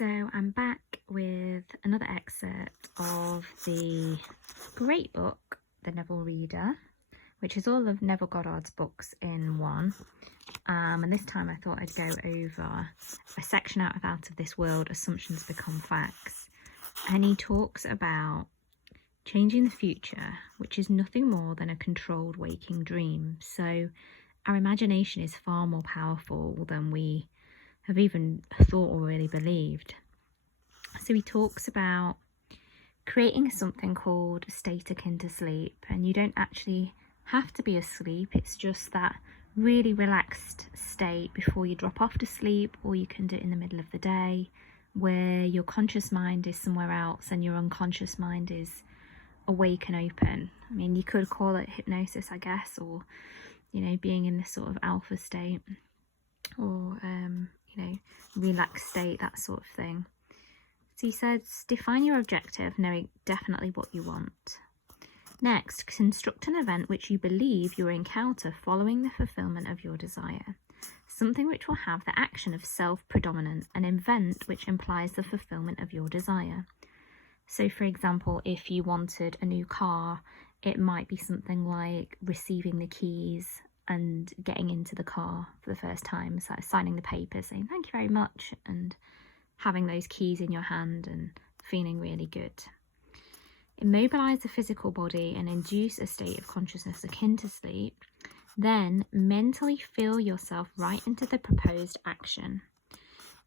So I'm back with another excerpt of the great book, The Neville Reader, which is all of Neville Goddard's books in one. And this time I thought I'd go over a section out of This World, Assumptions Become Facts. And he talks about changing the future, which is nothing more than a controlled waking dream. So our imagination is far more powerful than we have even thought or really believed. So he talks about creating something called a state akin to sleep, and you don't actually have to be asleep. It's just that really relaxed state before you drop off to sleep, or you can do it in the middle of the day where your conscious mind is somewhere else and your unconscious mind is awake and open. I mean, you could call it hypnosis, I guess, or being in this sort of alpha state, or relaxed state, that sort of thing. So he says, define your objective, knowing definitely what you want. Next, construct an event which you believe you will encounter following the fulfillment of your desire. Something which will have the action of self-predominant, an event which implies the fulfillment of your desire. So for example, if you wanted a new car, it might be something like receiving the keys and getting into the car for the first time, so signing the papers saying thank you very much and having those keys in your hand and feeling really good. Immobilize the physical body and induce a state of consciousness akin to sleep. Then mentally feel yourself right into the proposed action,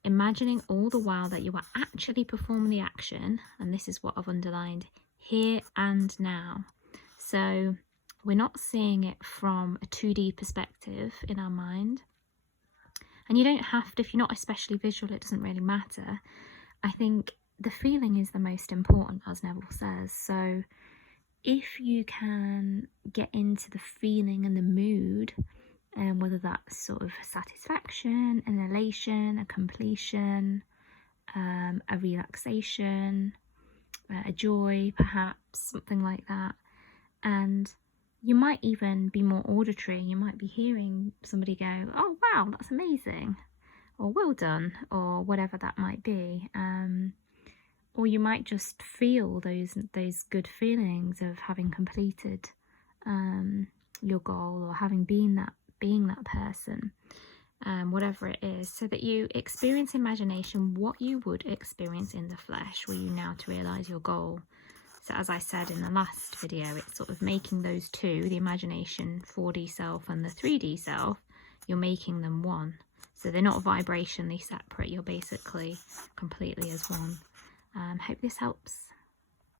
imagining all the while that you are actually performing the action, and this is what I've underlined, here and now. So we're not seeing it from a 2D perspective in our mind. And you don't have to, if you're not especially visual, it doesn't really matter. I think the feeling is the most important, as Neville says. So if you can get into the feeling and the mood, and whether that's sort of satisfaction, an elation, a completion, a relaxation, a joy, perhaps, something like that. And you might even be more auditory. You might be hearing somebody go, oh wow, that's amazing, or well done, or whatever that might be. Or you might just feel those good feelings of having completed your goal, or having being that person, whatever it is, so that you experience imagination what you would experience in the flesh were you now to realize your goal. So as I said in the last video, it's sort of making those two, the imagination 4D self and the 3D self, you're making them one. So they're not vibrationally separate, you're basically completely as one. Hope this helps.